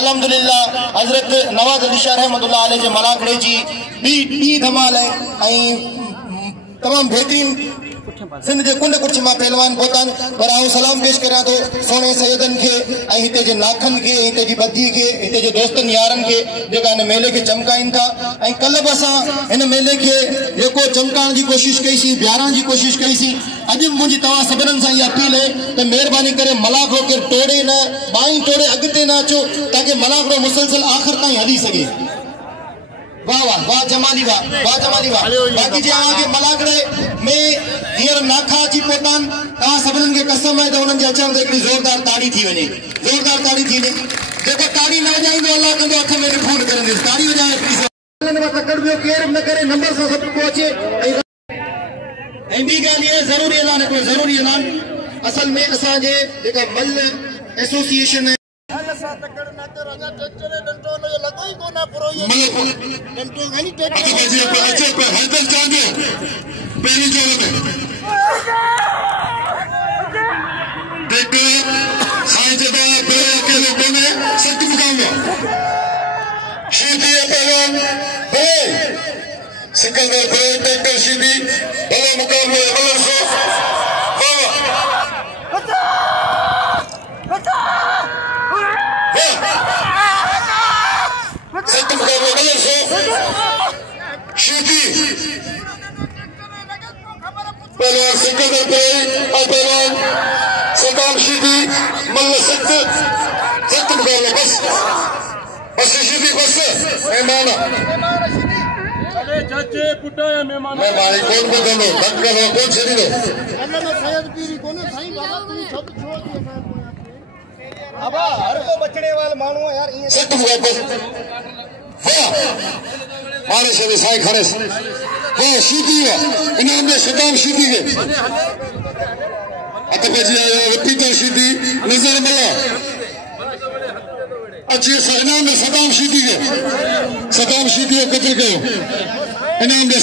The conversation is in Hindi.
अल्हम्दुलिल्लाह हजरत नवाज अली शाह रहमतुल्लाह अलैह जे मलाकड़े जी ॿी धमाल है तमाम बेहतरीन सिंध के कुंड कुछ मां पहलवान पहुता पर आऊं सलाम पेश करा तो सोने सैयदन के हिते जे नाखन के हिते जी बदी के हिते जे दोस्तन यारन के जेका इन मेले के चमकाइन था कल भी असां इन मेले के जेको चमकाइण जी कोशिश कई सी बिहारण जी कोशिश कई सी अज मुझी तवा सबरन से अपील है तो मेहरबानी करे मलाकड़ो के तोड़े न बाई तोड़े अगते न अचो ताकि मलाकड़ो मुसलसल आखिर ताईं हली सके। वाह वाह वाह जमाली वाह वाह जमाली वाह। बाकी जे आगे मलाकड़े में हींअर नाखा अची पहुतान तव्हां सभिनीनि खे कसम है तो उन्हनि जे अचण ते हिकिड़ी ज़ोरदार ताड़ी थी वञे ज़ोरदार ताड़ी थी वञे जेको ताड़ी न वॼाईंदो अल्लाह कंदो हथ में फोन करंदुसि ताड़ी वॼाए प्लीज़ तकड़ ॿियो केर न करे नंबर सां सभु को अचे ऐं ॿी ॻाल्हि इहा ज़रूरी ऐलान हिकिड़ो ज़रूरी ऐलान असल में असांजे जेका मल एसोसिएशन है सिकंदर ट्रैक्टर सीधी भले मुकाबले पहलवान सिकंदर और पहलवान सदाम शीदी मल्ल सख्त मुकाबला बस बस शीदी बस मेहमान चाचे पुटा या मेहमान कौन को दोनों बंद करो कौन छेड़ी दो अल्लाह ने शायद पीरी कोने सही बाबा तू सब छोड़ दिया अबा हर को बचने वाले मानो यार ये सख्त मुकाबला वाह मारे से साई खड़े वाह शीदी है इनाम में सदाम शीदी के अतपजी आया पीता शीदी नजर मिला अच्छे इनाम में सदाम शीदी के सदाम शीदी को कत्ल करो इनाम में